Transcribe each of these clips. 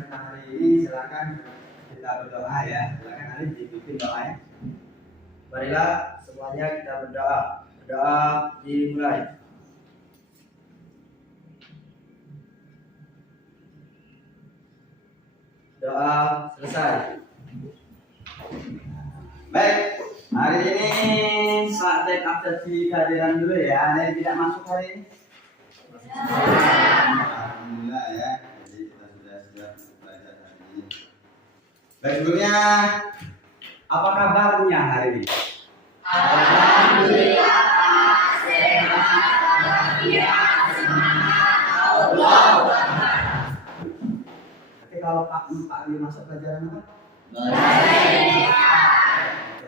kita hari ini, silakan kita berdoa ya. Silakan Ali dipimpin doanya. Marilah semuanya kita berdoa. Berdoa dimulai. Doa selesai. Baik, hari ini praktek absensi kehadiran dulu ya. Ada yang tidak masuk hari ini? Alhamdulillah ya. Jadi kita sudah belajar hari ini. Baik, sebelumnya apa kabarnya hari ini? Alhamdulillah, sehat, semangat, Allahu Akbar. Tapi kalau Pak Ali masuk pelajaran apa?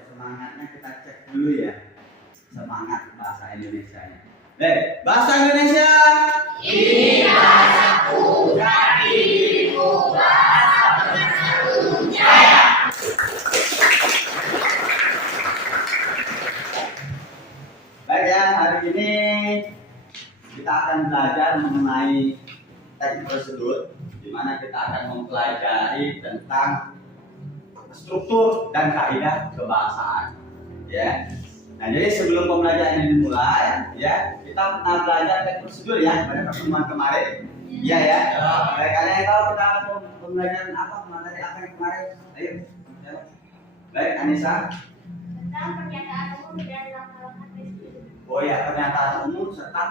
Semangatnya kita cek dulu ya. Semangat bahasa Indonesianya. Baik, bahasa Indonesia. Ini bahasaku, diriku, bahasa pemersatu jaya. Baik ya, hari ini kita akan belajar mengenai teknik prosedur, di mana kita akan mempelajari tentang struktur dan kaidah kebahasaan. Ya. Nah, jadi sebelum pembelajaran ini dimulai, ya kita pernah belajar teknik prosedur ya pada pertemuan kemarin. Iya ya. Baik, kalian yang tahu kita pembelajaran apa materi apa yang kemarin? Ayo. Ya. Baik, Anissa. Tentang pernyataan umum dan langkah-langkah tersebut. Oh ya, pernyataan umum serta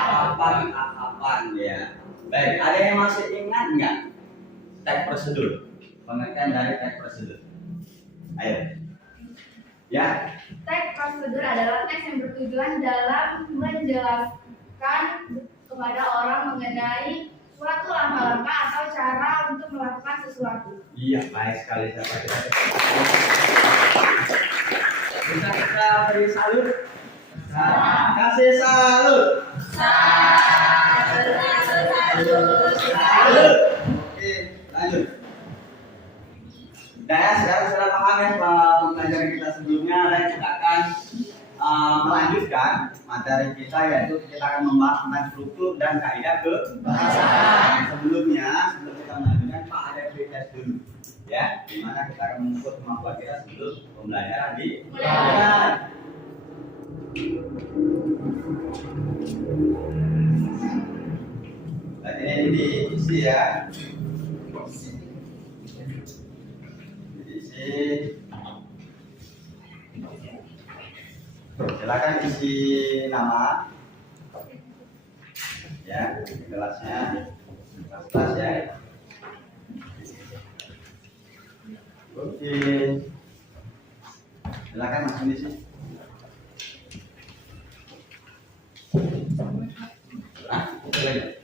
tahapan ya. Baik, ada yang masih ingat nggak teks prosedur? Pengertian dari teks prosedur. Ayo. Ya. Teks prosedur adalah teks yang bertujuan dalam menjelaskan kepada orang mengenai suatu langkah-langkah atau cara untuk melakukan sesuatu. Iya, baik sekali sahabat kita. Bisa kita beri salut. Kasih salut. Salut. Oke, lanjut. Nah, sekarang sudah paham ya pembelajaran kita sebelumnya, dan kita akan melanjutkan materi kita, yaitu kita akan membahas tentang struktur dan kaidah kebahasaan. Sebelum kita melanjutkan, Pak, ada tes dulu, ya, dimana kita akan mengukur kemampuan kita sebelum pembelajaran dimulai. Nah, ini diisi ya. Silakan isi nama ya, kelasnya kelas ya. Oke, silakan langsung isi. Itu lagi.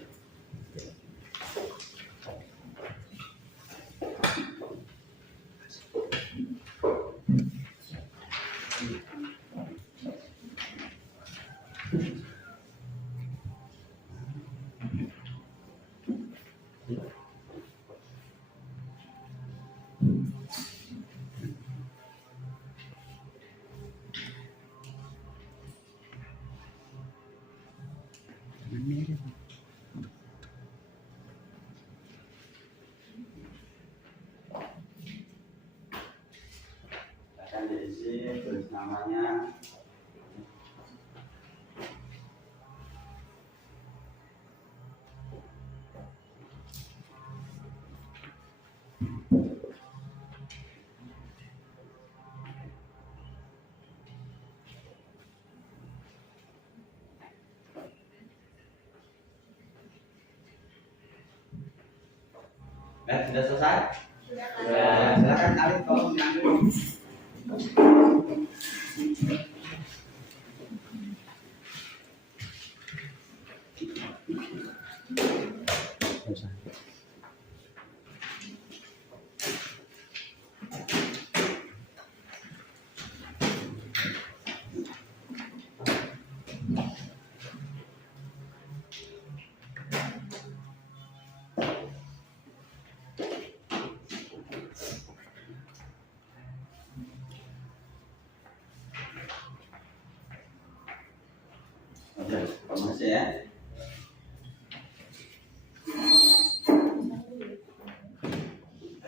Akan diisi, tulis namanya. Dan sudah selesai? Sudah. Silakan Alif tolong diambil.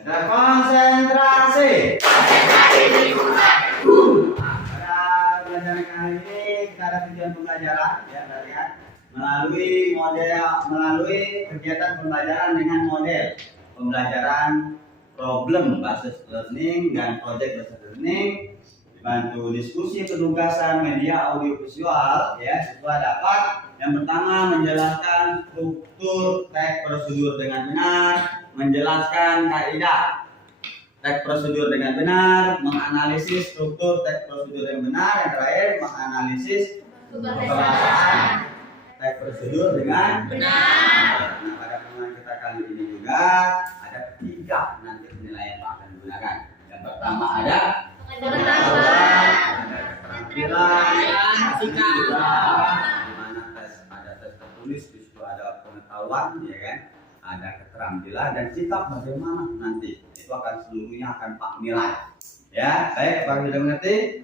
Ada konsentrasi. Konsentrasi lingkungan. Pada pelajaran kali ini kita ada tujuan pembelajaran ya, kita lihat melalui kegiatan pembelajaran dengan model pembelajaran problem basis learning dan project basis learning, dibantu diskusi penugasan media audiovisual ya. Siswa dapat yang pertama menjelaskan struktur teks prosedur dengan benar, menjelaskan kaidah teks prosedur dengan benar, menganalisis struktur teks prosedur yang benar, yang terakhir menganalisis kebahasaan teks prosedur dengan benar. Nah, pada pertemuan kita kali ini juga ada 3 nanti penilaian yang akan digunakan. Yang pertama ada pengetahuan, ada keterampilan, di mana ada tes tertulis, di situ ada pengetahuan, ya kan? Ada keterampilan dan sikap bagaimana nanti itu akan seluruhnya akan Pak nilai. Ya, baik, Pak sudah mengerti?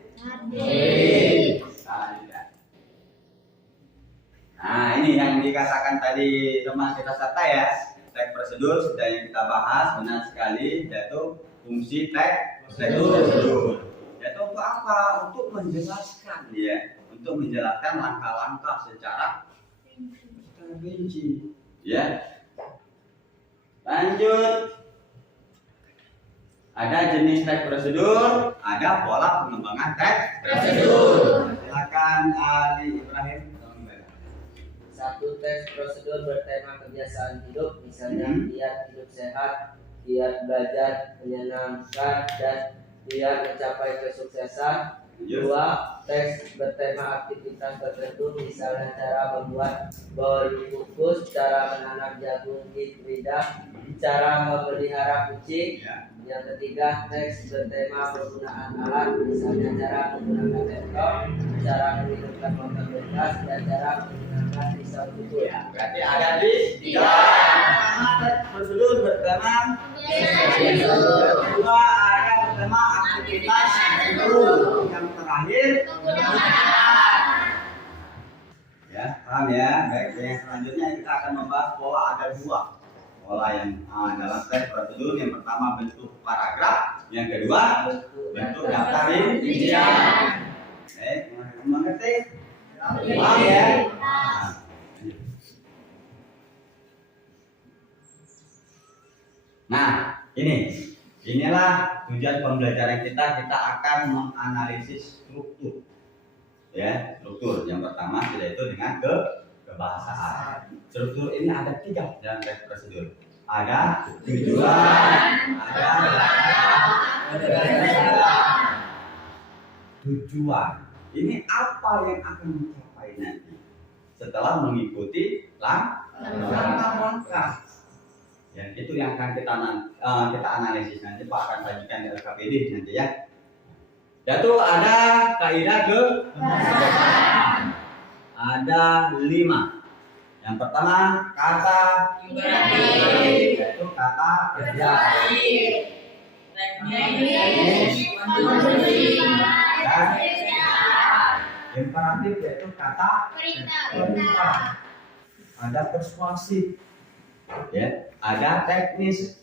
Nah, ini yang dikatakan tadi teman kita serta ya. Teks prosedur sudah yang kita bahas, benar sekali, yaitu fungsi teks prosedur. Yaitu untuk apa? Untuk menjelaskan ya, untuk menjelaskan langkah-langkah secara rinci. Ya. Lanjut. Ada jenis teks prosedur, ada pola pengembangan teks prosedur. Silakan Ali Ibrahim. Satu, teks prosedur bertema kebiasaan hidup, misalnya giat hidup sehat, giat belajar menyenangkan, dan giat mencapai kesuksesan. 2, teks bertema aktivitas tertentu, misalnya cara membuat bolu kukus, cara menanam jagung di lidah, cara memelihara kucing. Yang ketiga, teks bertema penggunaan alat, misalnya cara menggunakan laptop, cara menghidupkan motor bekas, dan cara menggunakan pisau cukur. Ya, berarti ada di 3. Pertama, teks prosedur bertema yang kedua ada bertema aktivitas tertentu, yang terakhir ya, paham ya. Baik, yang selanjutnya kita akan membahas pola. Ada 2 pola yang dalam teks prosedur. Yang pertama bentuk paragraf, yang kedua bentuk daftar rincian. Mengerti? Paham ya? Nah, inilah tujuan pembelajaran kita. Kita akan menganalisis struktur. Ya, struktur yang pertama yaitu dengan kebahasaan. Struktur ini ada 3 dalam teks prosedur. Ada tujuan, ada tujuan. Ini apa yang akan dicapai nanti setelah mengikuti langkah-langkah. Ya, itu yang akan kita analisis nanti. Pak akan sajikan di LKPD nanti ya. Yaitu ada kaidah kebahasaan. Ada 5. Yang pertama kata yaitu kata kerja. Dan imperatif yaitu kata perintah. Ada persuasif, ya. Ada teknis,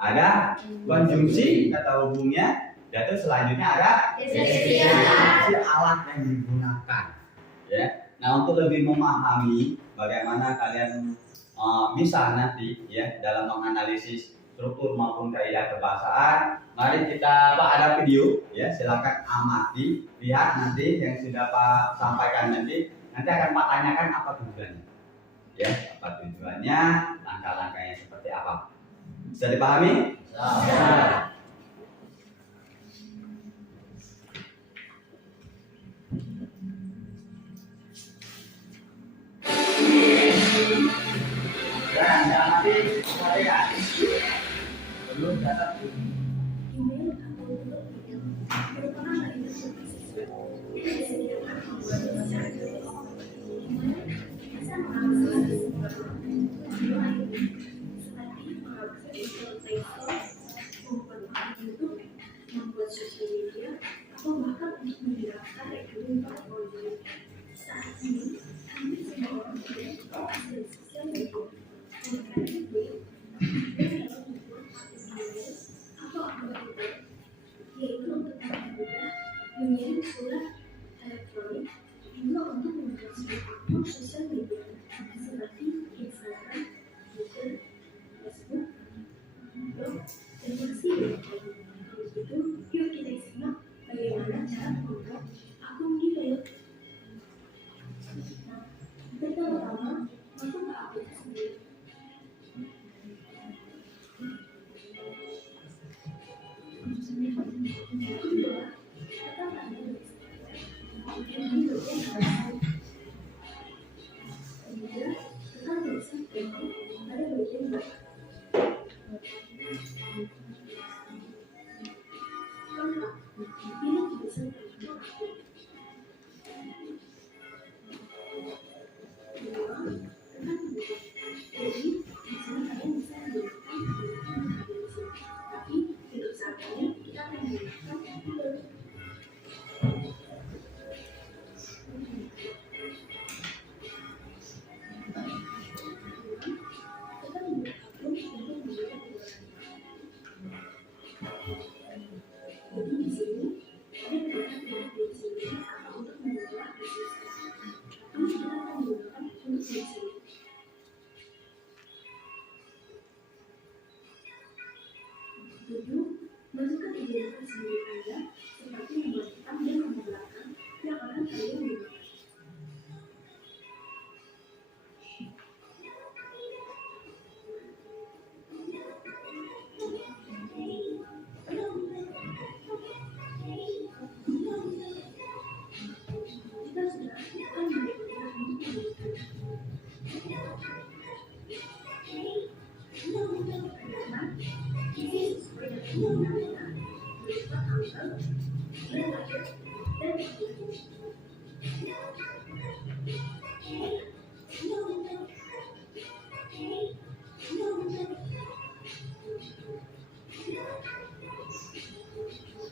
ada konjungsi kata hubungnya, yaitu selanjutnya ada deskripsi alat yang digunakan. Ya. Nah, untuk lebih memahami bagaimana kalian bisa nanti ya dalam menganalisis struktur maupun kaidah kebahasaan, mari kita ada video ya, silakan amati, lihat nanti yang sudah Pak sampaikan nanti akan Pak tanyakan apa tujuannya. Ya, apa tujuannya, langkah-langkahnya seperti apa. Bisa dipahami? Ya. Dan nanti saya belum dapat membuat sosial media atau bahkan untuk menjelaskan ekonomi project. Saat ini hampir semua orang berada di sosial media. Oleh karena itu, kita harus membuat aplikasi yaitu untuk mempermudah mengirim surat elektronik, juga untuk membuat sebuah akun sosial media seperti Instagram, Twitter, Facebook, blog, dan masih banyak lagi. Kalau begitu, yuk kita simak bagaimana cara membuat akun Gmail. Nah, kita pertama masuk ke aplikasi sendiri. Yang kedua, tekan tanda list. Kemudian bagian atas. Kemudian tekan tulisan email pada bagian bawah. Lengkap, pilih tulisan email akun. Kedua, tekan tulisan. Jadi, di sini kalian bisa menggunakan tulisan, tapi untuk saat ini kita akan menggunakan Google. Kita membuat akun untuk membuat tulisan. Jadi di sini ada beberapa pilihan di sini atau untuk membuat tulisan. Tapi kita akan menggunakan untuk tulisan. Tujuh, masukkan identitas diri Anda seperti nomor depan dan nomor belakang yang akan kalian gunakan. Jika sudah, akan diminta untuk menentukan isi sesuai dengan nama, berupa tanggal, bulan lahir, dan waktu.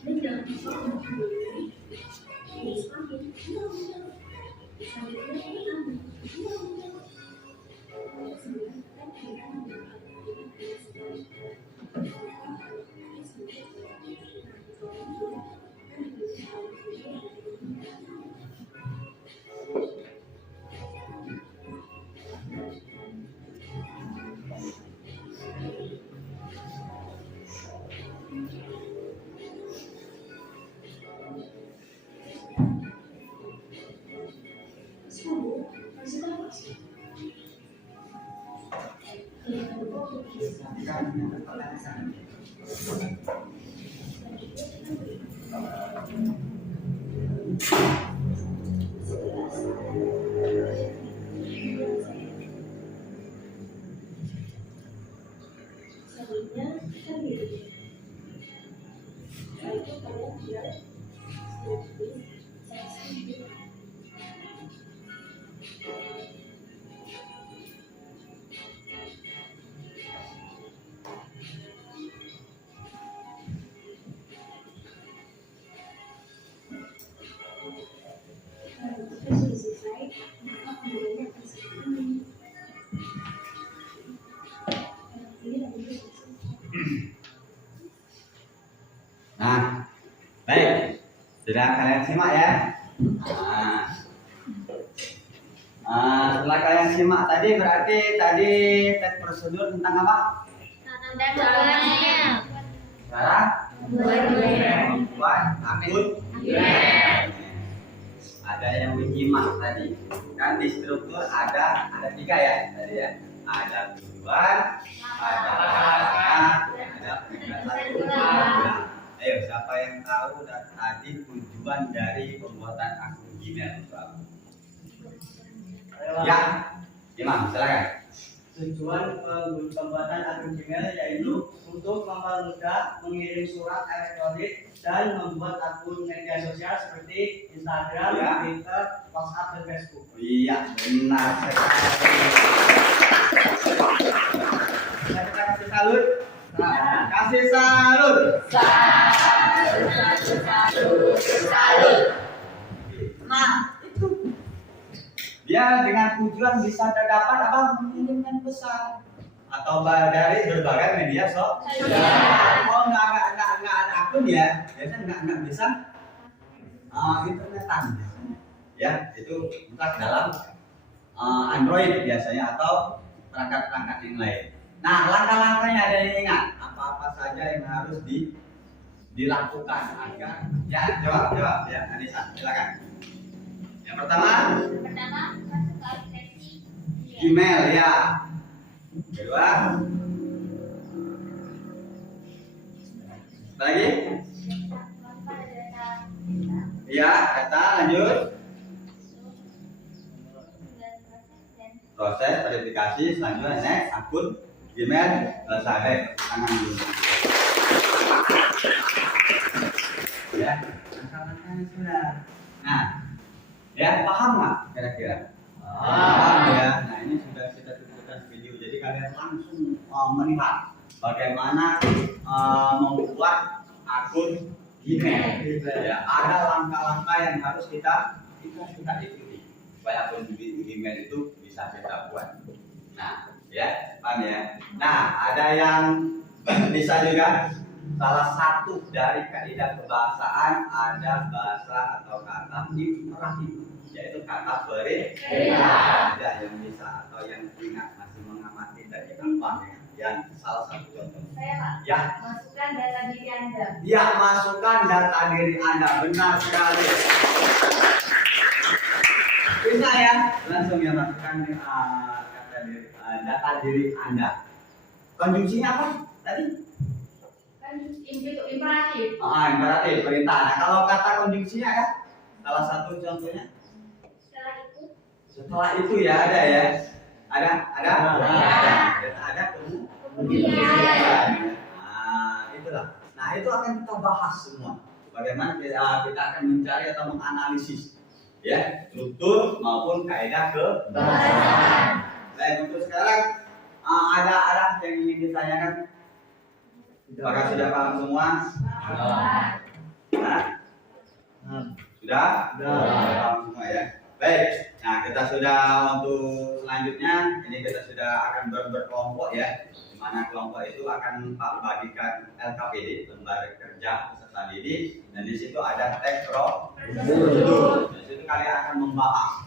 Dan jangan lupa untuk memilih tulis pamit. Selanjutnya ini aman. Sembilan, kita menggunakan selanjutnya kita pilih. Setelah itu kalian biar sudah selesai, maka pembeliannya akan seperti ini. Nah, baik, sudah kalian simak ya. Setelah kalian simak tadi berarti tadi tes prosedur tentang apa? Cara membuat akun. Ada yang menyimak tadi. Kan di struktur ada tiga ya tadi ya. Ada tujuan, ada alasan, ada penjelasan. Ayo, siapa yang tahu tadi tujuan dari pembuatan akun Gmail? Ya, Imam, silakan. Tujuan pembuatan akun Gmail yaitu untuk mempermudah mengirim surat elektronik dan membuat akun media sosial seperti Instagram, Ya. Twitter, WhatsApp, dan Facebook. Iya, benar sekali. Kita kasih salut. Kasih salut. Nah, itu dia dengan tujuan bisa dapat apa, mengirimkan pesan atau dari berbagai media sosial. Oh, enggak nggak ada akun ya, biasanya nggak bisa internetan. Ya, itu entah dalam Android biasanya atau perangkat-perangkat yang lain. Nah, langkah-langkahnya ada yang ingat apa-apa saja yang harus dilakukan agar jawab ya Anissa, silakan. Yang pertama masuk ke aplikasi Gmail ya. Kedua lagi ya, kata lanjut proses verifikasi selanjutnya next akun Gmail selesai tangan dulu ya, langkah-langkahnya sudah. Nah, ya paham nggak kira-kira? Paham ya. Nah, ini sudah kita tunjukkan video, jadi kalian langsung melihat bagaimana membuat akun Gmail. Ya, ada langkah-langkah yang harus kita ikuti supaya akun Gmail itu bisa kita buat. Nah, ya, paham ya. Nah, ada yang bisa juga salah satu dari kaidah kebahasaan ada bahasa atau kata imperatif, yaitu kata perintah. Ada yang bisa atau yang ingat masih mengamati dari apa yang salah satu contoh. Saya Pak, Ya, masukkan data diri Anda. ya masukkan data diri Anda, benar sekali. Bisa ya, langsung ya masukkan data diri Anda. Konjungsinya apa tadi? Kan imperatif. Imperatif, perintah. Nah, kalau kata konjungsinya ya, salah satu contohnya. Setelah itu ya ada ya. Ada. Ada kemudian. Nah, itulah. Nah, itu akan kita bahas semua. Bagaimana kita akan mencari atau menganalisis ya, struktur maupun kaidah kebahasaan. Baik, untuk sekarang ada yang ingin ditanyakan? Apakah sudah paham semua? Nah, sudah paham semua ya. Baik, nah kita sudah untuk selanjutnya ini kita sudah akan berkelompok ya. Di mana kelompok itu akan bagikan LKPD, lembar kerja peserta didik, dan di situ ada teks prosedur. Di situ kalian akan membahas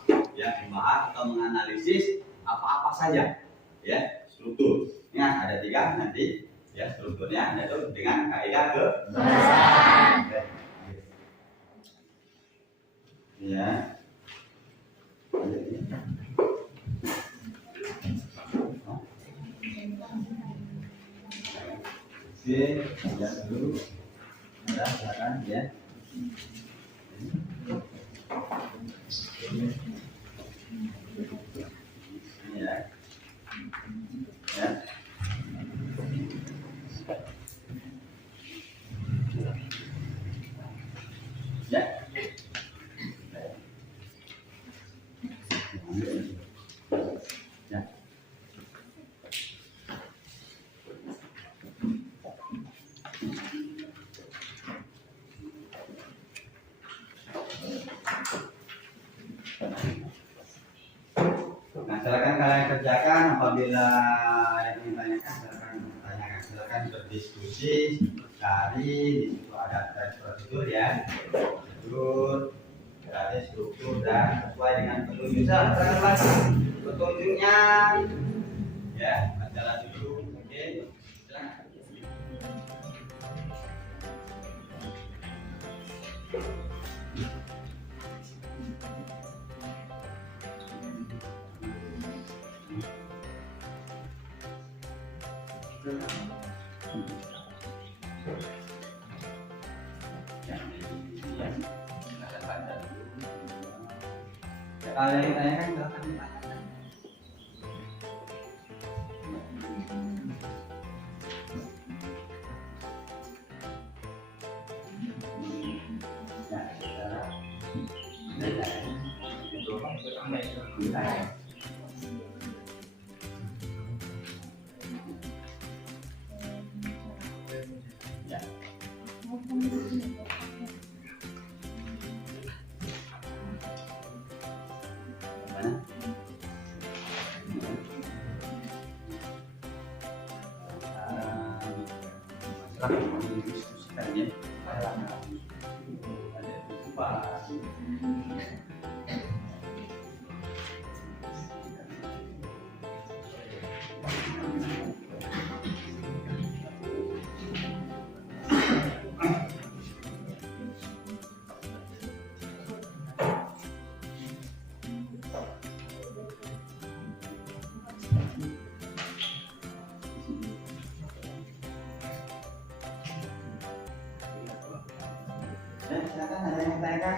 atau menganalisis apa-apa saja ya struktur. Ini ada 3 nanti. Ya, strukturnya yaitu dengan kaidah kebahasaan. Ya. Oke, lihat dulu. Ada silakan ya. Ya. Ya. Ya. Ya. Nah, silakan kalian kerjakan. Apabila ada yang ditanyakan, silakan berdiskusi, cari di situ ada teks prosedur ya, dari struktur dan sesuai dengan petunjuk. Petunjuknya ya, baca dulu. Oke, silakan. Kalau yang ditanyakan silakan ditanyakan. Silakan diskusi. Kan ya. Pak. Ya, silakan ada yang bertanya?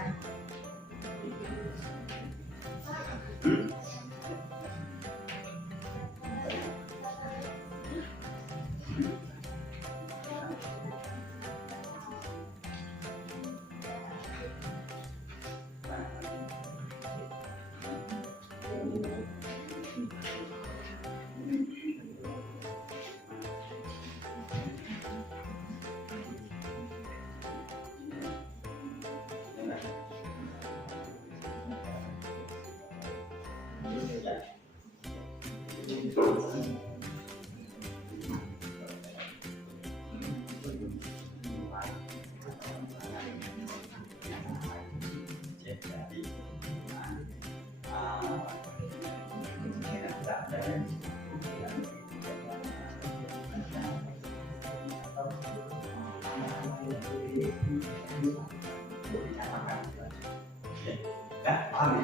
Ya, paham ya?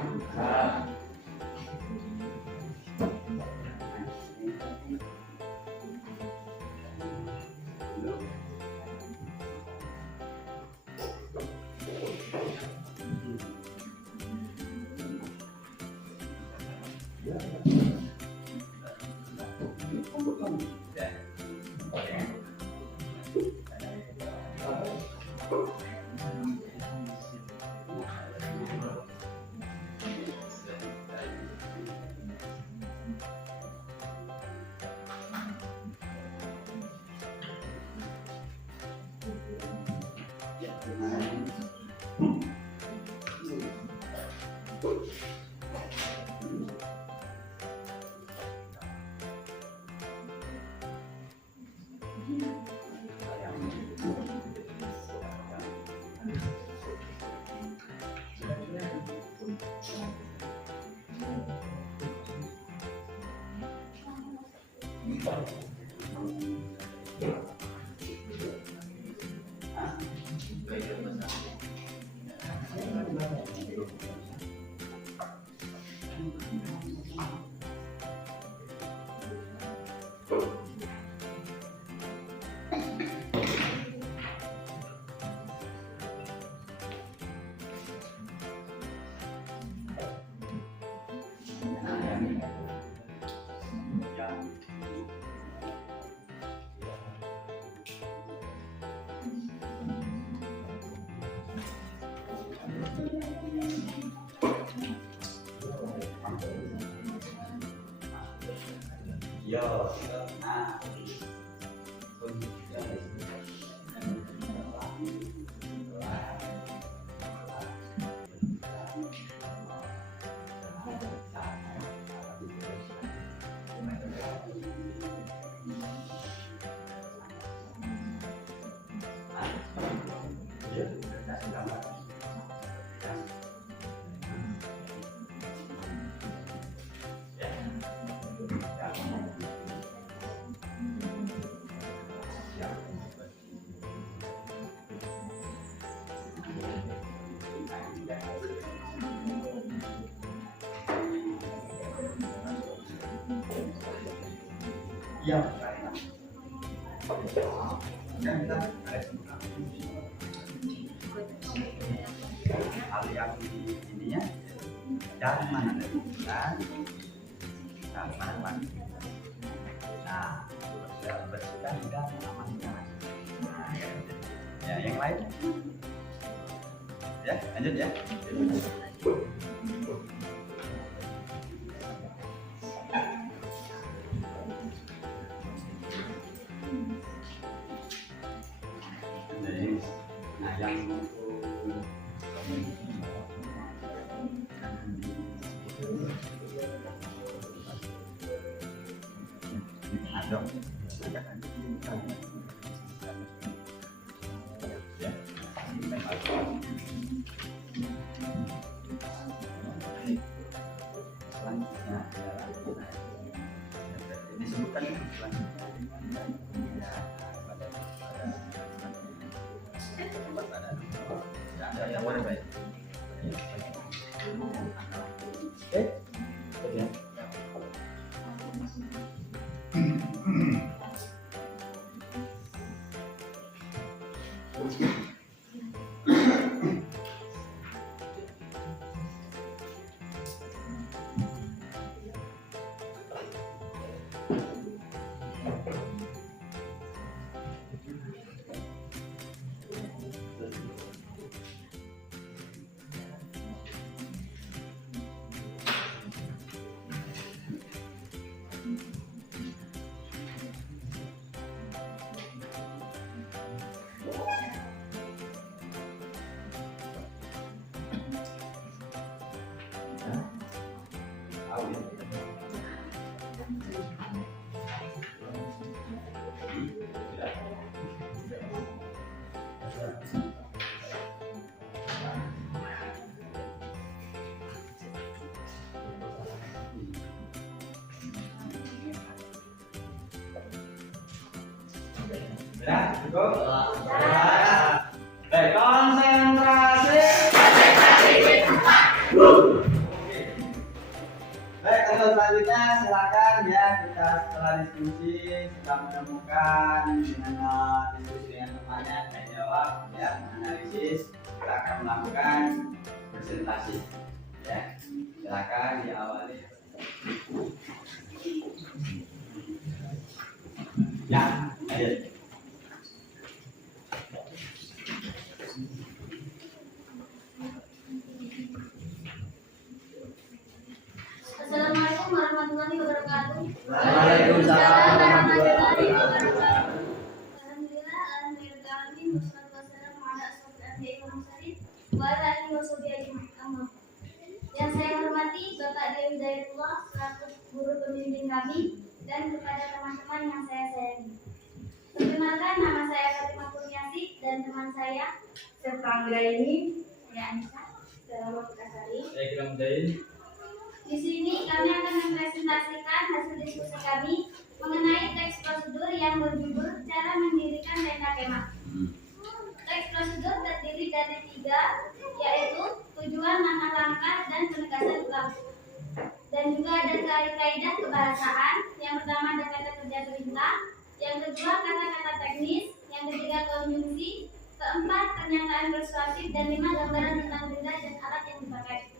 Yo, nah, Iya, kan kita hal yang ininya dari mana dari bulan mana. Nah, bersihkan sudah mengamankan. Nah, ya, yang lain, ya lanjut ya. Nah, yang adem. Selanjutnya adalah disebutkan ya, cukup. Baik, konsentrasi. Baik, untuk selanjutnya silakan ya, kita setelah diskusi setelah menemukan dengan diskusi dengan temannya dan jawab ya, analisis, kita akan melakukan presentasi ya. Silakan diawali. Ya, ayo. Assalamualaikum warahmatullahi wabarakatuh. Waalaikumsalam warahmatullahi wabarakatuh. Alhamdulillah, alhamdulillahirrahmanirrahim. Wassalatu wassalamu ala asyrofil anbiya'i wal mursalin wa ala alihi wa sahbihi ajma'in. Yang saya hormati Bapak Dewi Hidayatullah selaku guru pembimbing kami dan kepada teman-teman yang saya sayangi. Perkenalkan, nama saya Fatimah Kurniasih dan teman saya serta Anggraini, saya Anissa. dalam Kasari. Saya kira mudahin. Di sini kami akan mempresentasikan hasil diskusi kami mengenai teks prosedur yang berjudul cara mendirikan tenda kemah. Teks prosedur terdiri dari 3, yaitu tujuan, langkah-langkah, dan penegasan ulang. Dan juga ada kaidah kebahasaan. Yang pertama ada kata kerja perintah, yang kedua kata-kata teknis, yang ketiga konjungsi, keempat pernyataan persuasif, dan 5 gambaran tentang benda dan alat yang dipakai.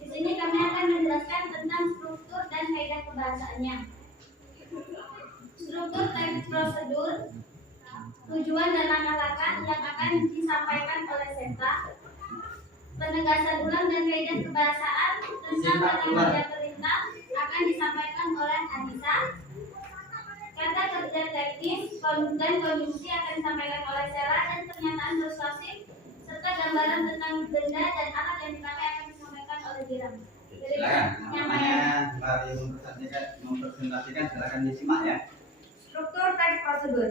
Di sini kami akan menjelaskan tentang struktur dan kaidah kebahasaannya. Struktur teks prosedur, tujuan dan langkah-langkah yang akan disampaikan oleh Senta, penegasan ulang dan kaidah kebahasaan tentang kata kerja perintah akan disampaikan oleh Anissa, kata kerja teknis dan konjungsi akan disampaikan oleh Sela, dan pernyataan persuasif serta gambaran tentang benda dan alat yang dipakai akan disampaikan oleh Giram. Silakan, namanya mari mempresentasikan, silakan disimak ya. Struktur teks prosedur.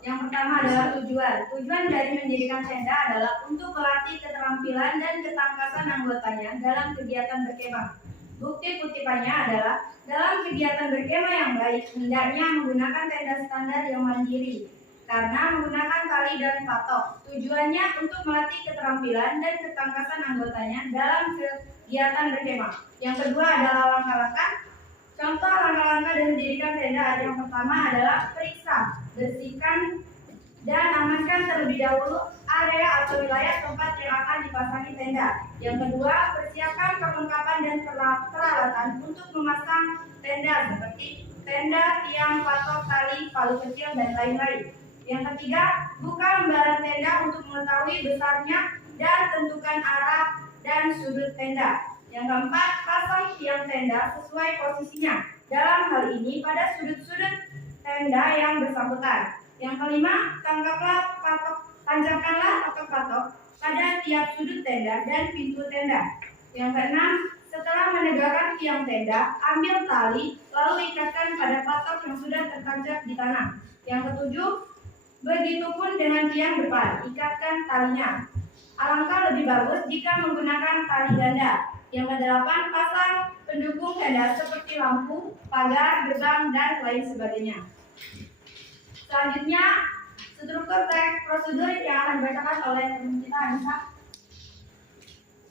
Yang pertama adalah tujuan. Tujuan dari mendirikan tenda adalah untuk melatih keterampilan dan ketangkasan anggotanya dalam kegiatan berkemah. Bukti kutipannya adalah dalam kegiatan berkemah yang baik, hendaknya menggunakan tenda standar yang mandiri karena menggunakan tali dan patok. Tujuannya untuk melatih keterampilan dan ketangkasan anggotanya dalam kegiatan berkemah. Yang kedua adalah langkah-langkah. Contoh langkah-langkah dan mendirikan tenda yang pertama adalah periksa, bersihkan, dan amankan terlebih dahulu area atau wilayah tempat yang akan dipasangi tenda. Yang kedua, persiapkan perlengkapan dan peralatan untuk memasang tenda seperti tenda, tiang, patok, tali, palu kecil, dan lain-lain. Yang ketiga, buka lembaran tenda untuk mengetahui besarnya dan tentukan arah dan sudut tenda. Yang keempat, pasang tiang tenda sesuai posisinya. Dalam hal ini pada sudut-sudut tenda yang bersangkutan. Yang kelima, tancapkanlah patok-patok pada tiap sudut tenda dan pintu tenda. Yang keenam, setelah menegakkan tiang tenda, ambil tali lalu ikatkan pada patok yang sudah tertancap di tanah. Yang ketujuh, begitupun dengan tiang depan, ikatkan talinya. Alangkah lebih bagus jika menggunakan tali ganda. Yang kedelapan, pasang pendukung ganda seperti lampu, pagar, gerbang, dan lain sebagainya. Selanjutnya, struktur teks prosedur yang akan dibacakan oleh teman kita Anissa.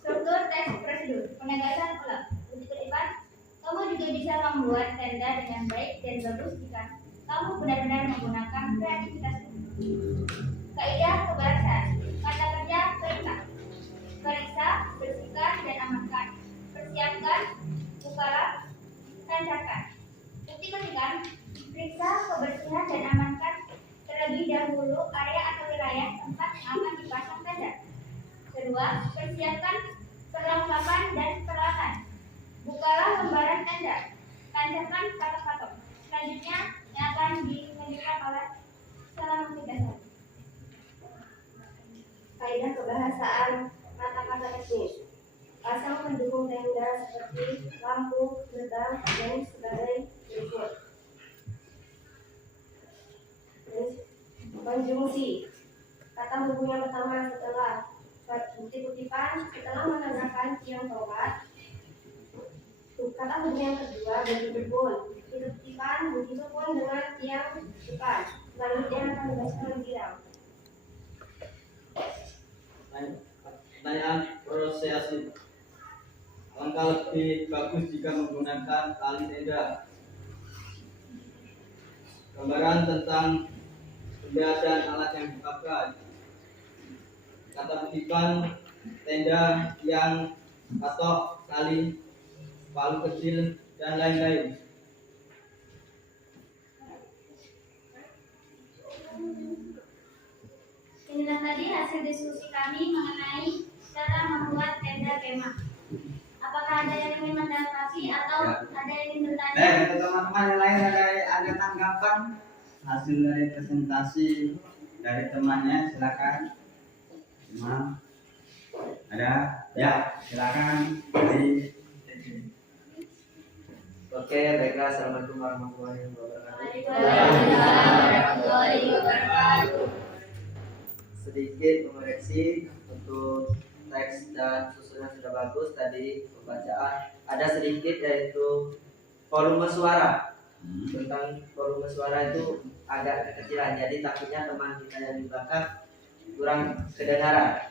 Struktur teks prosedur. Penegasan ulang. Untuk kutipan, kamu juga bisa membuat tenda dengan baik dan bagus jika kamu benar-benar menggunakan kreativitasmu. Kaidah kebahasaan. Kata kerja periksa. Periksa, bersihkan, dan amankan. Persiapkan, bukalah, tancapkan. Bukti petikan. Periksa kebersihan dan amankan terlebih dahulu area atau wilayah tempat yang akan dipasang tenda. Kedua, persiapkan perlengkapan dan peralatan. Bukalah lembaran tenda. Tancapkan patok-patok. Selanjutnya yang akan dilanjutkan oleh selama 3 hari. Kaidah kebahasaan kata-kata teknis. Pasang pendukung tenda seperti lampu, gerbang, dan sebagai berikut. Konjungsi. Kata hubung yang pertama setelah kutip-kutipan setelah menambahkan tiang tongkat. Kata hubung yang kedua berjubel. Kutip-kutipan begitu pun dengan tiang kutipan. Selanjutnya akan dibacakan lebih dalam. Pertanyaan prosesi. Langkah lebih bagus jika menggunakan tali tenda. Gambaran tentang benda dan alat yang dipakai. Kata kutipan tenda yang patok, tali, palu kecil, dan lain-lain. Inilah tadi hasil diskusi kami mengenai cara membuat tenda kemah. Apakah ada yang ingin menanggapi atau ada yang ingin bertanya? Teman-teman yang lain ada tanggapan hasil dari presentasi dari temannya, silakan. Ada? Ya, silakan. Oke, baiklah. Assalamualaikum warahmatullahi wabarakatuh. Warahmatullahi wabarakatuh. Sedikit mengoreksi untuk teks dan susunan sudah bagus. Tadi pembacaan ada sedikit yaitu volume suara. Tentang volume suara itu agak kekecilan, jadi takutnya teman kita yang di belakang kurang kedengaran.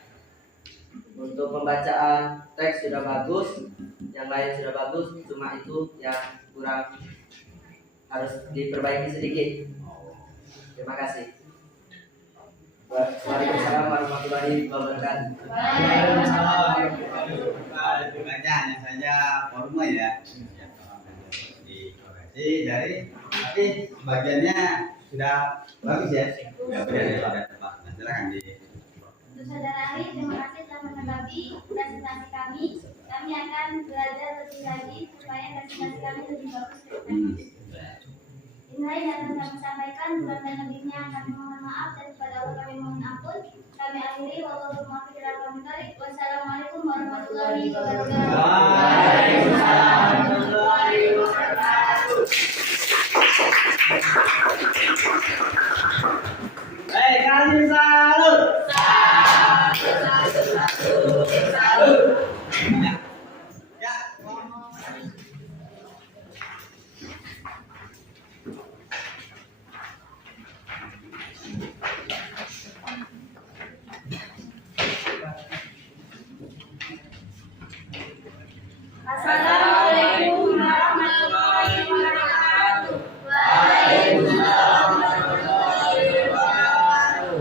Untuk pembacaan teks sudah bagus, yang lain sudah bagus, cuma itu yang kurang harus diperbaiki sedikit. Terima kasih. Waalaikumsalam warahmatullahi wabarakatuh. Itu hanya saja volume ya. Dikoreksi dari, tapi bagiannya sudah bagus ya. Sudah benar tepat. Silakan di. Untuk saudara ahli, terima kasih telah menanggapi presentasi kami. Kami akan belajar lebih lagi supaya presentasi kami lebih bagus ke depan. Inilah yang akan kami sampaikan. Kurang dan lebihnya kami mohon maaf dan kepada Allah kami mohon ampun. Kami akhiri wassalamualaikum warahmatullahi wabarakatuh. Waalaikumsalam warahmatullahi wabarakatuh. Baik, kali salut. Salut. Ya. Assalamualaikum warahmatullahi wabarakatuh. Waalaikumsalam warahmatullahi wabarakatuh.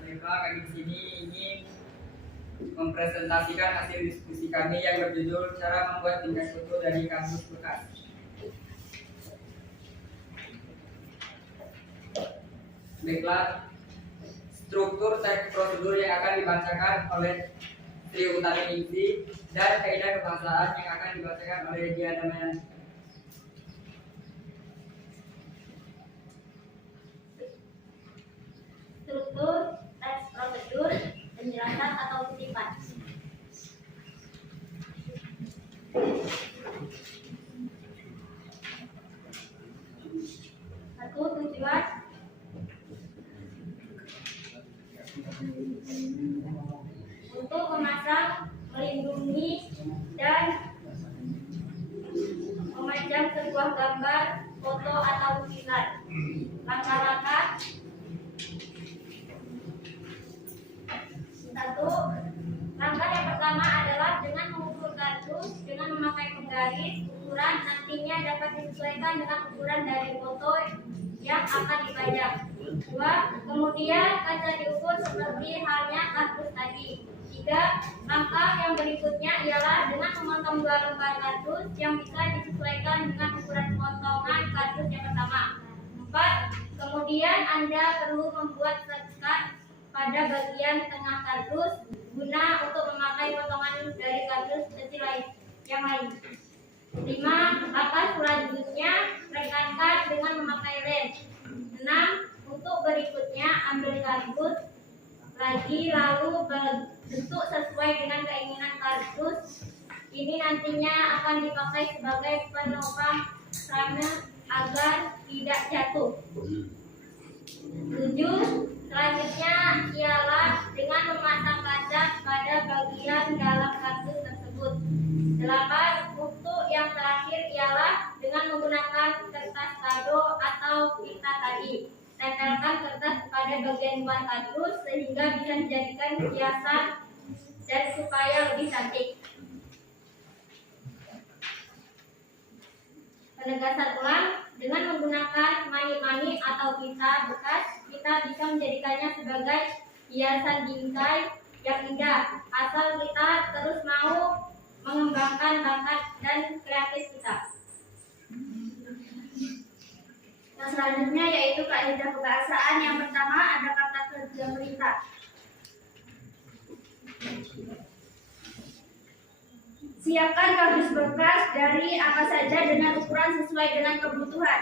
Baiklah, kami di sini ingin mempresentasikan hasil diskusi kami yang berjudul cara membuat tingkat foto dari kampus bekas. Baiklah, struktur teks prosedur yang akan dibacakan oleh Tri Utami Ningsih dan kaidah kebahasaan yang akan dibacakan oleh Dia Damayanti. Struktur teks prosedur penjelasan atau kutipan. Satu, tujuan. untuk memasang, melindungi, dan memajang sebuah gambar, foto, atau lukisan. Langkah-langkah: 1. Langkah yang pertama adalah dengan mengukur kardus dengan memakai penggaris. Ukuran nantinya dapat disesuaikan dengan ukuran dari foto yang akan dipajang. 2. Kemudian kaca diukur seperti halnya kardus tadi. 3. Langkah yang berikutnya ialah dengan memotong 2 lembar kardus yang bisa disesuaikan dengan ukuran potongan kardus yang pertama. 4. Kemudian Anda perlu membuat sekat pada bagian tengah kardus guna untuk memakai potongan dari kardus kecil yang lain. 5. Langkah selanjutnya rekatkan dengan memakai lem. 6. Untuk berikutnya ambil kardus lagi lalu bentuk sesuai dengan keinginan kardus. Ini nantinya akan dipakai sebagai penopang runner agar tidak jatuh. 7. Selanjutnya ialah dengan memasang kaca pada bagian dalam kardus tersebut. 8. Untuk yang terakhir ialah dengan menggunakan kertas kado atau pita tadi. Tempelkan kertas pada bagian luar kardus sehingga bisa dijadikan hiasan dan supaya lebih cantik. Penegasan ulang: dengan menggunakan mani-mani atau pita bekas, kita bisa menjadikannya sebagai hiasan bingkai yang indah, asal kita terus mau mengembangkan bakat dan kreatif kita. Nah, selanjutnya yaitu kaidah kebahasaan. Yang pertama ada kata kerja perintah. Siapkan kardus bekas dari apa saja dengan ukuran sesuai dengan kebutuhan.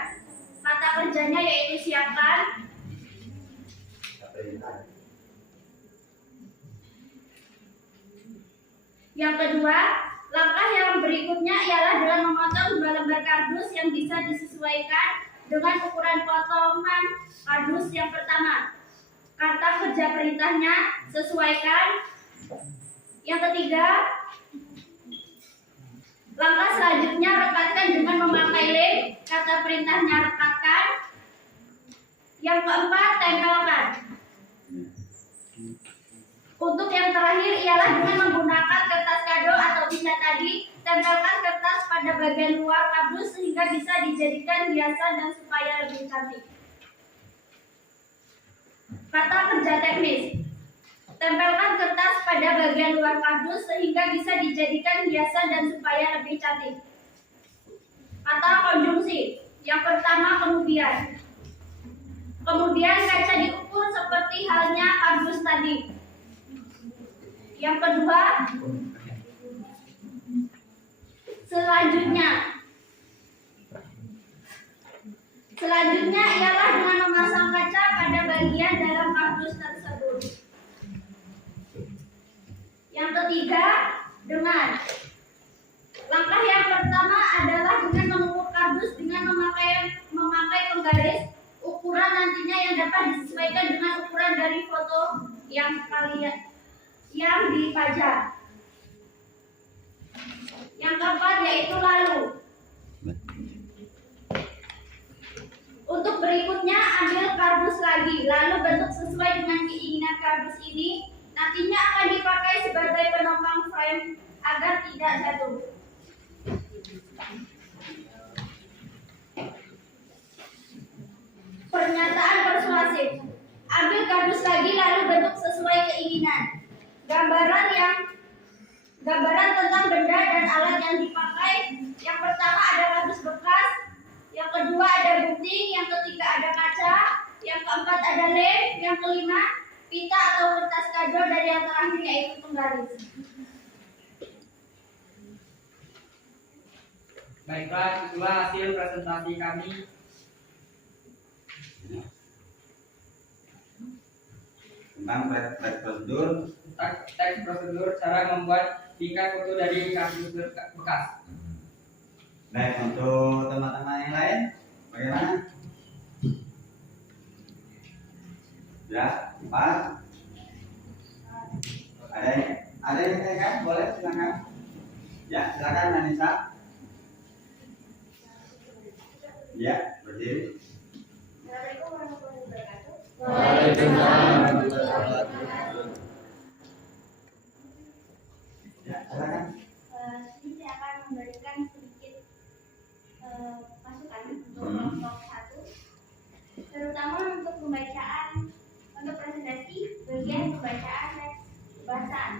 Kata kerjanya yaitu siapkan. Yang kedua, langkah yang berikutnya ialah dengan memotong 2 lembar kardus yang bisa disesuaikan dengan ukuran potongan kardus yang pertama. Kata kerja perintahnya sesuaikan. Yang ketiga, langkah selanjutnya rekatkan dengan memakai lem. Kata perintahnya rekatkan. Yang keempat, tempelkan. Untuk yang terakhir ialah dengan menggunakan kertas kado atau pita tadi. Tempelkan kertas pada bagian luar kardus sehingga bisa dijadikan hiasan dan supaya lebih cantik. Kata kerja teknis: tempelkan kertas pada bagian luar kardus sehingga bisa dijadikan hiasan dan supaya lebih cantik. Kata konjungsi: yang pertama kemudian. Kemudian kaca diukur seperti halnya kardus tadi. Yang kedua, Selanjutnya ialah dengan memasang kaca pada bagian dalam kardus tersebut. Yang ketiga, dengan langkah yang pertama adalah dengan mengukur kardus dengan memakai penggaris. Ukuran nantinya yang dapat disesuaikan dengan ukuran dari foto yang dipajang. Yang keempat yaitu lalu. Untuk berikutnya ambil kardus lagi, lalu bentuk sesuai dengan keinginan kardus ini. Nantinya akan dipakai sebagai penopang frame agar tidak jatuh. Pernyataan persuasif. Ambil kardus lagi lalu bentuk sesuai keinginan. Gambaran tentang benda dan alat yang dipakai. Yang pertama ada kardus bekas, yang kedua ada gunting, yang ketiga ada kaca, yang keempat ada lem, yang kelima pita atau kertas kado, dan yang terakhir yaitu penggaris. Baiklah, itulah hasil presentasi kami. Tentang prosedur Teks prosedur cara membuat tingkat foto dari kardus bekas. Baik, untuk teman-teman yang lain bagaimana? Ya, Pak? Ada Ada yang ditanyakan? Boleh, silakan. Ya, silakan Anissa. Ya, berdiri. Assalamualaikum warahmatullahi wabarakatuh. Ya, silakan. Ini saya akan memberikan sedikit masukan untuk kelompok 1, terutama untuk pembacaan, untuk presentasi bagian pembacaan teks bahasaan.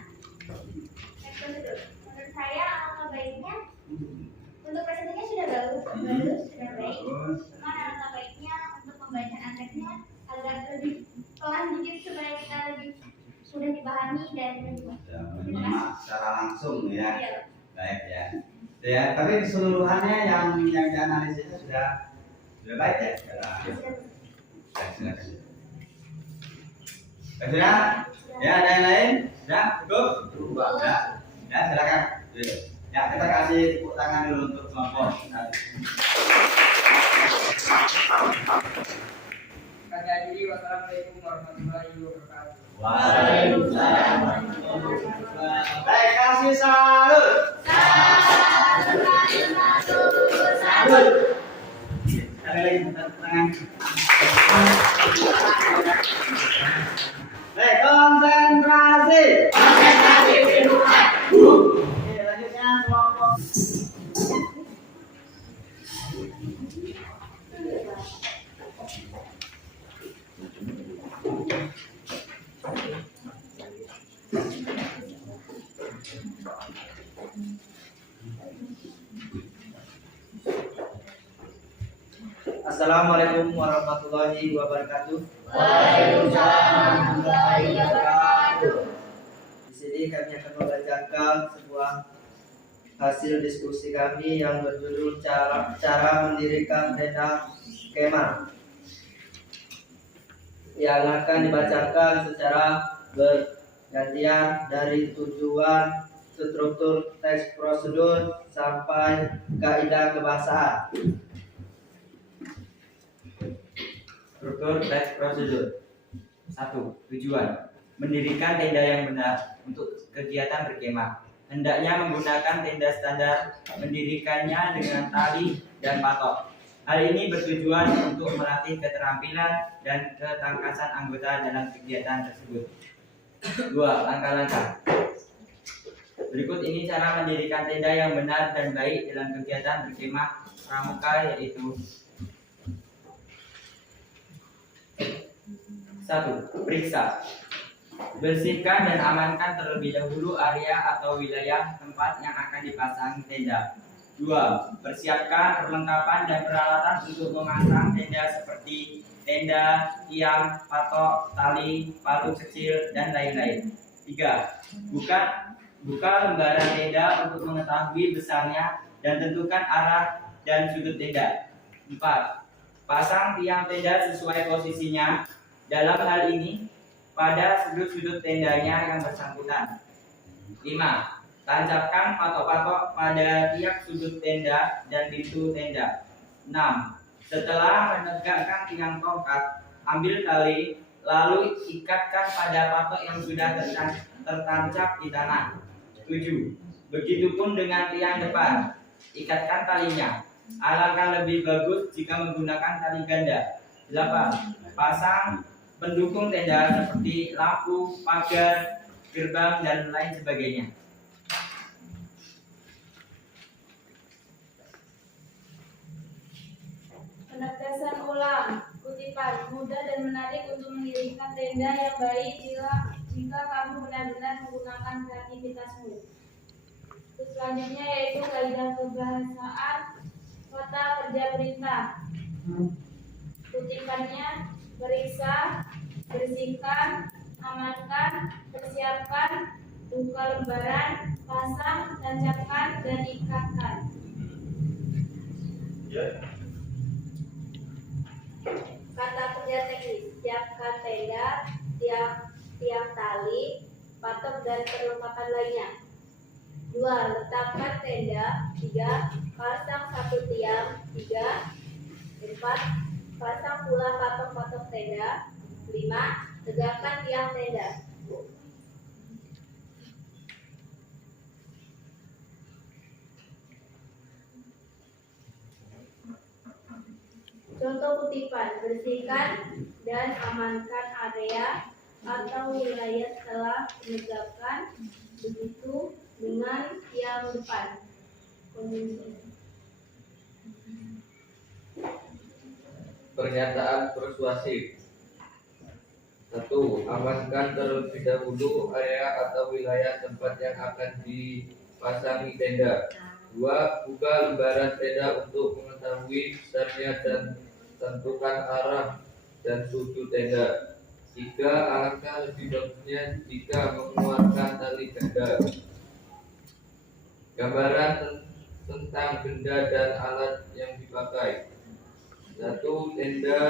Teks prosedur. Menurut saya alangkah baiknya untuk presentasinya sudah bagus, sudah baik. Cuma alangkah baiknya untuk pembacaan teksnya agak lebih pelan dikit supaya kita lebih sudah dipahami dan lebih. Ya, menyimak secara langsung ya. Iya. Baik ya. Ya, tapi keseluruhannya yang dianalisisnya sudah baik ya. Ya, silakan. Sudah? Ya, ada yang lain? Sudah? Cukup? Ya, silakan. Ya, kita kasih tepuk tangan dulu untuk kelompok. Kami akhiri, wassalamualaikum warahmatullahi wabarakatuh. Waalaikumsalam warahmatullahi wabarakatuh. Baik, kasih salut. Salut. Sekali lagi tepuk tangan. Baik, konsentrasi. Oke, lanjutnya kelompok. Assalamualaikum warahmatullahi wabarakatuh. Di sini kami akan membacakan sebuah hasil diskusi kami yang berjudul cara mendirikan tenda kemah, yang akan dibacakan secara bergantian dari tujuan, struktur teks prosedur sampai kaidah kebahasaan. Struktur teks prosedur. 1. Tujuan: mendirikan tenda yang benar untuk kegiatan berkemah. Hendaknya menggunakan tenda standar, mendirikannya dengan tali dan patok. Hal ini bertujuan untuk melatih keterampilan dan ketangkasan anggota dalam kegiatan tersebut. 2. Langkah-langkah. Berikut ini cara mendirikan tenda yang benar dan baik dalam kegiatan berkemah pramuka, yaitu: 1. Periksa. Bersihkan dan amankan terlebih dahulu area atau wilayah tempat yang akan dipasang tenda. 2. Persiapkan perlengkapan dan peralatan untuk memasang tenda seperti tenda, tiang, patok, tali, palu kecil, dan lain-lain. 3. Buka lembaran tenda untuk mengetahui besarnya dan tentukan arah dan sudut tenda. 4. Pasang tiang tenda sesuai posisinya. Dalam hal ini, pada sudut-sudut tendanya yang bersangkutan. 5. Tancapkan patok-patok pada tiap sudut tenda dan pintu tenda. 6. Setelah menegakkan tiang tongkat, ambil tali, lalu ikatkan pada patok yang sudah tertancap di tanah. 7. Begitupun dengan tiang depan, ikatkan talinya. Alangkah lebih bagus jika menggunakan tali ganda. 8. Pasang pendukung tenda seperti lampu, pagar, gerbang, dan lain sebagainya. Penegasan ulang, kutipan, mudah dan menarik untuk mendirikan tenda yang baik jika kamu benar-benar menggunakan kreativitasmu. Selanjutnya yaitu kaidah kebahasaan, kata kerja perintah. Kutipannya: periksa, bersihkan, amankan, persiapkan, buka lembaran, pasang, tancapkan, dan ikatkan. Kata kerja teknis: siapkan tenda, tiang tali, patok, dan perlengkapan lainnya. 2. Letakkan tenda. 3. Pasang satu tiang. 3. 4. Pasang pula patok-patok tenda. 5. Tegakkan tiang tenda. Kutipan, bersihkan dan amankan area atau wilayah setelah menegakkan, begitu dengan yang depan. Pernyataan persuasif. 1. Amankan terlebih dahulu area atau wilayah tempat yang akan dipasangi tenda. 2. Buka lembaran tenda untuk mengetahui besarnya dan tentukan arah dan tujuh tenda. 3. Alangkah lebih bagusnya jika mengeluarkan tali tenda. Gambaran tentang benda dan alat yang dipakai. 1. Tenda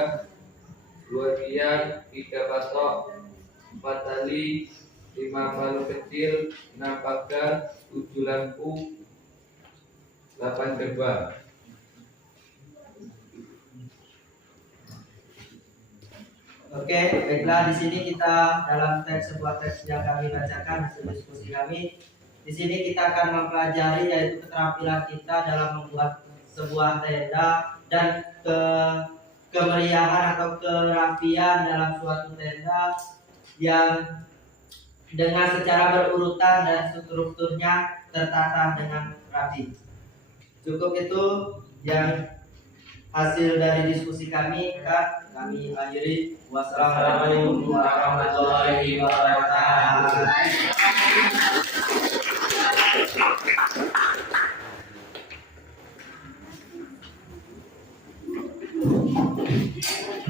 2 tiang, 3 patok, 4 tali, 5 palu kecil, 6 pagar, 7 lampu, 8 gerbang. Oke, baiklah, di sini kita dalam sebuah teks yang kami bacakan hasil diskusi kami. Di sini kita akan mempelajari yaitu keterampilan kita dalam membuat sebuah tenda dan kemeriahan atau kerapian dalam suatu tenda yang dengan secara berurutan dan strukturnya tertata dengan rapi. Cukup itu yang hasil dari diskusi kami. Kami akhiri. Wassalamualaikum warahmatullahi wabarakatuh.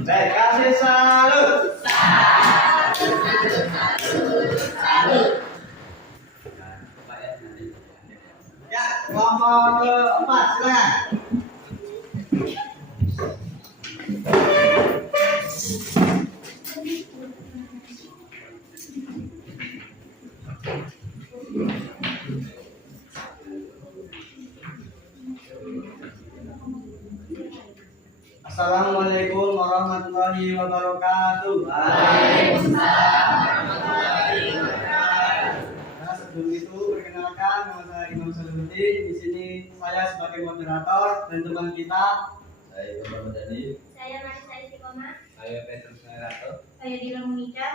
Baik, kasih salut. Ya, ngomong keempat, silakan. Assalamualaikum warahmatullahi wabarakatuh. Waalaikumsalam warahmatullahi wabarakatuh. Nah, sebelum itu perkenalkan, nama saya Imam Salahuddin. Di sini saya sebagai moderator dan teman kita. Saya Bapak Dani. Saya Marisa Istiqomah. Saya Petrus Nerato. Saya Dila Munica.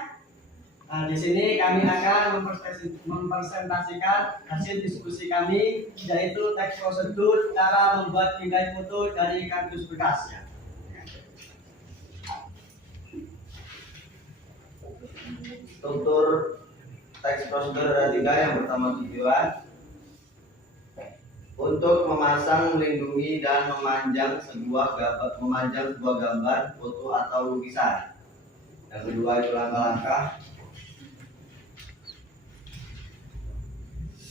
Nah, di sini kami akan mempresentasikan hasil diskusi kami, yaitu teks prosedur cara membuat bingkai foto dari kardus bekas. Struktur teks prosedur ada 3. Yang pertama, tujuan untuk memasang, melindungi, dan memanjang sebuah gambar, foto atau lukisan. Yang kedua itu langkah-langkah.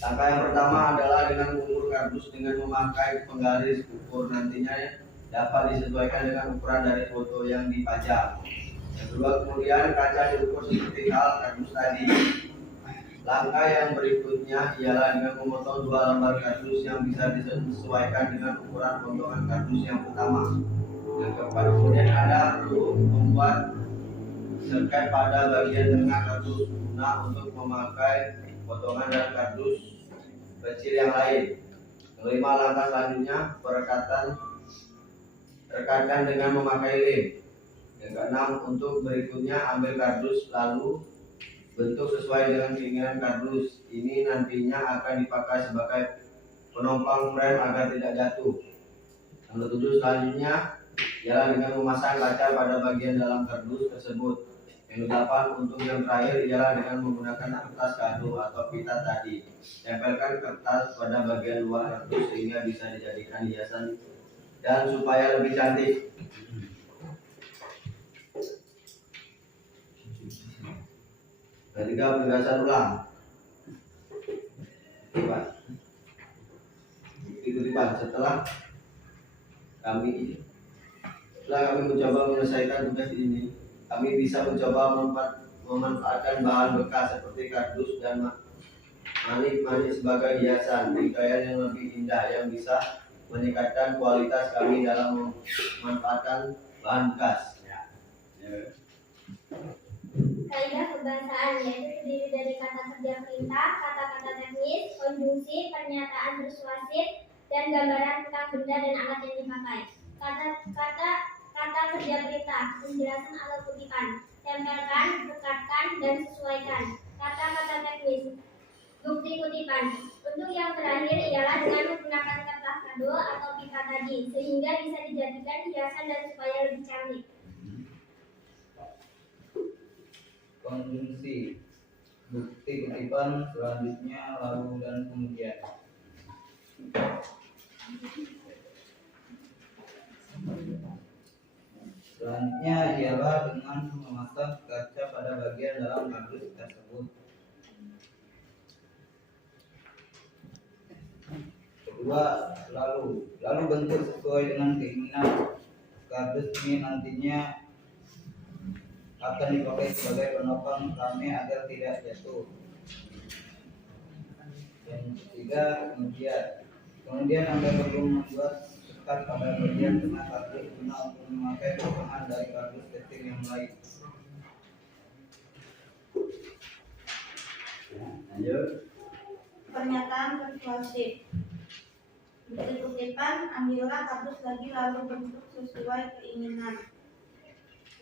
Langkah yang pertama adalah dengan mengukur kardus dengan memakai penggaris ukur, nantinya dapat disesuaikan dengan ukuran dari foto yang dipajang. Yang kedua, kemudian kaca diukur seperti hal kardus tadi. Langkah yang berikutnya ialah dengan memotong 2 lembar kardus yang bisa disesuaikan dengan ukuran potongan kardus yang pertama. Yang keempat, kemudian ada perlu membuat serkat pada bagian tengah kardus guna untuk memakai potongan dan kardus kecil yang lain. Yang kelima, langkah selanjutnya rekatkan dengan memakai lem. Yang keenam, untuk berikutnya ambil kardus lalu bentuk sesuai dengan keinginan kardus. Ini nantinya akan dipakai sebagai penopang frame agar tidak jatuh. Yang ketujuh, selanjutnya ialah dengan memasang kaca pada bagian dalam kardus tersebut. Yang kedelapan, untuk yang terakhir ialah dengan menggunakan kertas kado atau pita tadi. Tempelkan kertas pada bagian luar kardus sehingga bisa dijadikan hiasan dan supaya lebih cantik. Ketiga, penegasan ulang. Kutipan. Setelah kami mencoba menyelesaikan tugas ini, kami bisa mencoba memanfaatkan bahan bekas seperti kardus dan manik-manik sebagai hiasan, bingkaian yang lebih indah yang bisa meningkatkan kualitas kami dalam memanfaatkan bahan bekas. Kaidah kebahasaan yaitu terdiri dari kata kerja perintah, kata-kata teknis, konjungsi, pernyataan persuasif, dan gambaran tentang benda dan alat yang dipakai. Kata kata kerja berita, penjelasan atau kutipan. Tempelkan, rekatkan, dan sesuaikan. Kata-kata teknis. Bukti kutipan. Untuk yang terakhir ialah dengan menggunakan kertas kado atau pita tadi, sehingga bisa dijadikan hiasan dan supaya lebih cantik. Konjungsi. Bukti kutipan selanjutnya lalu dan kemudian. Selanjutnya ialah dengan memasang kaca pada bagian dalam kardus tersebut. Kedua, lalu bentuk sesuai dengan keinginan. Kardus ini nantinya akan dipakai sebagai penopang rame agar tidak jatuh. Yang ketiga, kemudian Anda perlu membuat sekat pada bagian tengah kardus guna untuk memakai potongan dari kardus kecil yang lain. Lanjut. Pernyataan persuasif. Bukti kutipan, ambillah kardus lagi lalu bentuk sesuai keinginan.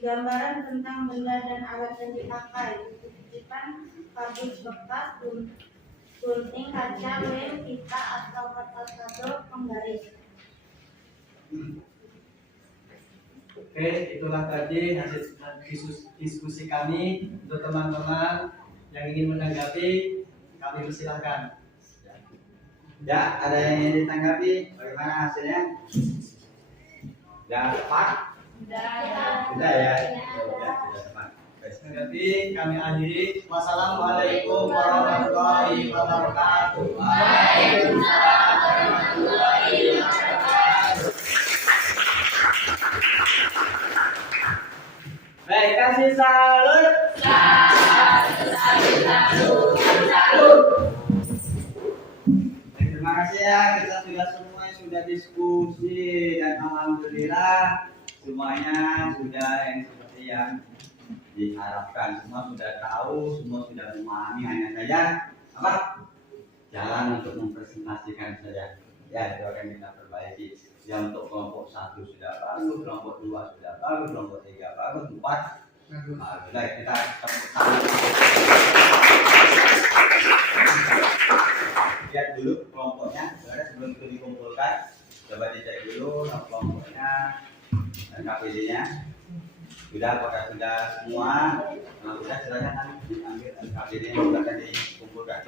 Gambaran tentang benda dan alat yang dipakai. Bukti kutipan, kardus bekas, gunting, kaca, lem, pita, atau kertas kado, penggaris. Oke, itulah tadi hasil diskusi kami. Untuk teman-teman yang ingin menanggapi, kami persilahkan. Ya, ada yang ingin ditanggapi? Bagaimana hasilnya? Ya, tepat? Sudah ya? Sudah tepat. Tanggapi, kami akhiri. Wassalamualaikum warahmatullahi wabarakatuh. Waalaikumsalam warahmatullahi wabarakatuh. Baik, kasih salut. Terima kasih ya, kita sudah diskusi dan alhamdulillah semuanya sudah yang seperti yang diharapkan. Semua sudah tahu, semua sudah memahami, hanya saja apa? Jalan untuk mempresentasikan saja. Ya, itu akan kita perbaiki. Ya, untuk kelompok 1 sudah bagus, kelompok 2 sudah bagus, kelompok 3 bagus, 4 bagus. Kita tepuk tangan. Lihat dulu kelompoknya, sebelum itu dikumpulkan. Coba dicek dulu kelompoknya dan KPD-nya. Sudah, apakah sudah semua? Kalau sudah, silakan diambil KPD yang sudah akan dikumpulkan.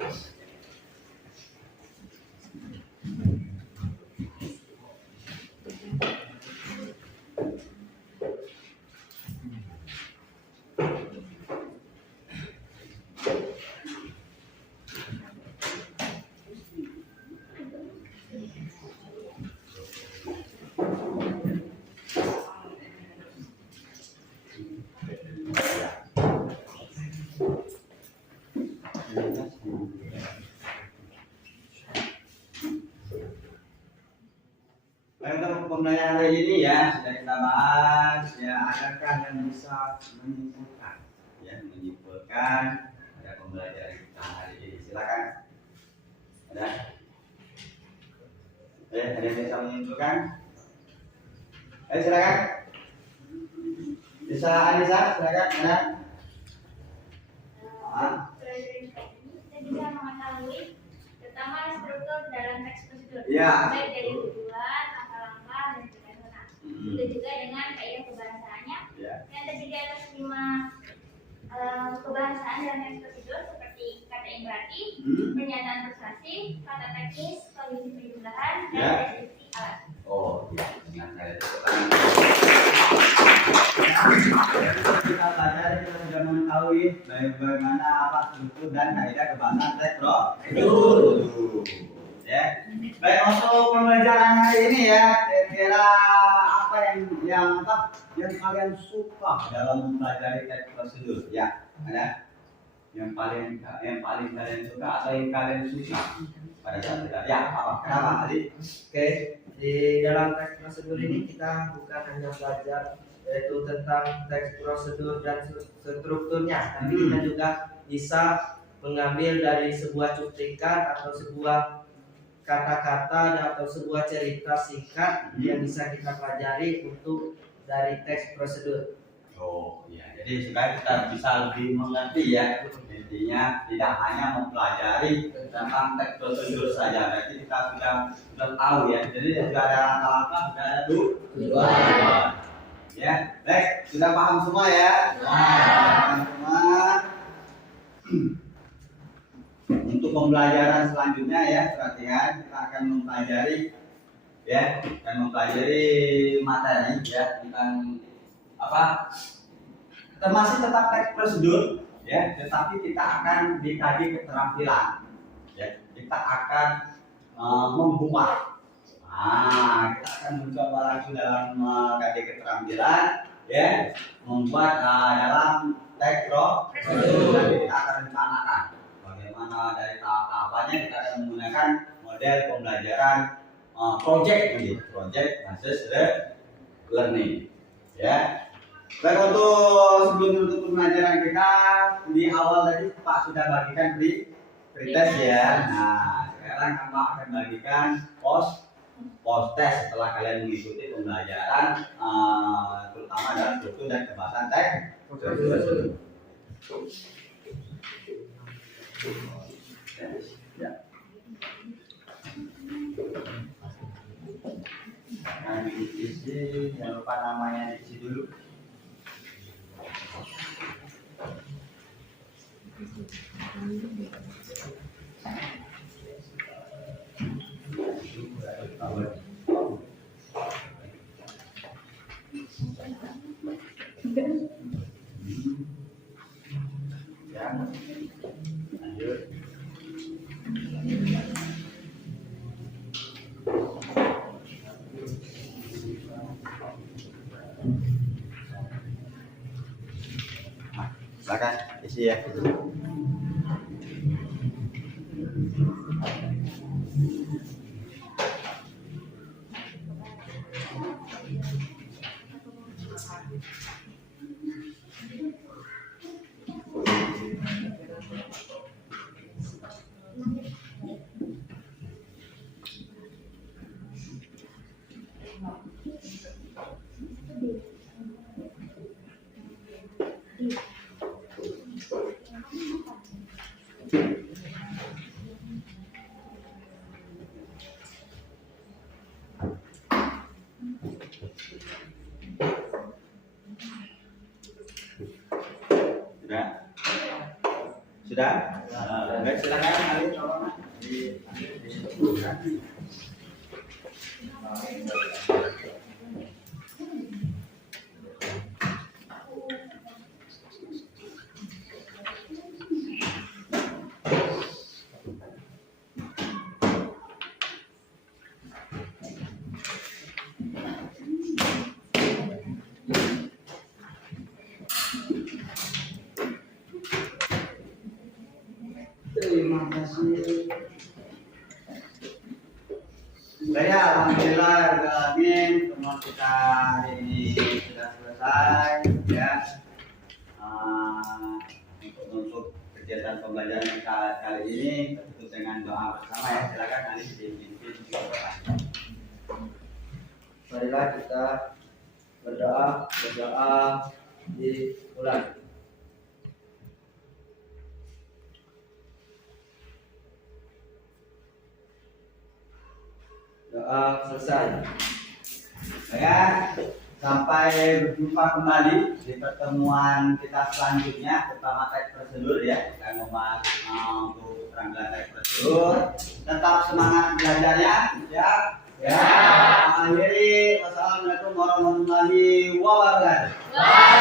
Untuk pembelajaran hari ini ya sudah kita bahas ya, adakah yang bisa menyimpulkan ada pembelajaran kita hari ini? Silakan. Ada yang bisa menyimpulkan? Ayo silakan. Bisa Anissa, silakan. Ada? Kita bisa mengetahui pertama struktur dalam teks prosedur, Ya. baik dari tujuan, langkah-langkah, dan sederhana. Itu juga dengan kaidah kebahasaannya. Ya. Yang terdiri atas 5 kebahasaan dalam teks prosedur seperti kata yang berarti, pernyataan persuasif, kata teknis, kondisi penjumlahan, dan Ya. deskripsi alat. Oh, iya. Ingat saya tepuk tangan. Kita belajar, kita sudah mengetahui bagaimana apa struktur dan kaidah kebahasaan teks prosedur. Ya. Baik, untuk pembelajaran hari ini ya, kira-kira apa yang kalian suka dalam mempelajari teks prosedur? Ya, ada yang paling kalian suka atau yang kalian susah pada saat belajar? Ya, apa? Kenapa, Ali? Oke, di dalam teks prosedur ini kita bukan hanya belajar yaitu tentang teks prosedur dan strukturnya, tapi kita juga bisa mengambil dari sebuah cuplikan atau sebuah kata-kata atau sebuah cerita singkat yang bisa kita pelajari untuk dari teks prosedur. Oh ya, jadi supaya kita bisa lebih mengerti ya, intinya tidak hanya mempelajari tentang teks prosedur saja, berarti kita sudah tahu ya. Jadi sudah ada langkah-langkah, sudah ada tujuan. Ya, baik, sudah paham semua ya? Paham semua. Untuk pembelajaran selanjutnya ya, perhatikan kita akan mempelajari materi ya tentang apa? Masih tetap teks prosedur ya, tetapi kita akan dikaji keterampilan. Ya, kita akan membuat. Kita akan mencoba langsung dalam mengkaji keterampilan ya, membuat dalam teks prosedur. Nanti kita akan rencanakan bagaimana dari tahap-tahapannya. Kita akan menggunakan model pembelajaran project based learning ya. Baik, untuk sebelum menutup pembelajaran kita di awal tadi Pak sudah bagikan pretest ya. Nah, sekarang Pak akan bagikan post test setelah kalian mengikuti pembelajaran terutama dalam struktur dan kebahasan teks. Ya. Nah, diisi, jangan lupa namanya diisi dulu. Ya, lanjut. Silakan isi ya. Sudah? Baik, silakan Ali, tolong terima kasih. Saya alhamdulillah alamin teman kita hari ini sudah selesai ya. Untuk kegiatan pembelajaran kita kali ini tertutup dengan doa bersama ya. Silakan Ali dipimpin doa. Marilah kita berdoa dimulai. Doa selesai. Ya, sampai berjumpa kembali di pertemuan kita selanjutnya, terutama teks prosedur ya. Kita membahas untuk keterampilan teks prosedur. Tetap semangat belajarnya, ya. Ya. Akhiri, wassalamualaikum warahmatullahi wabarakatuh.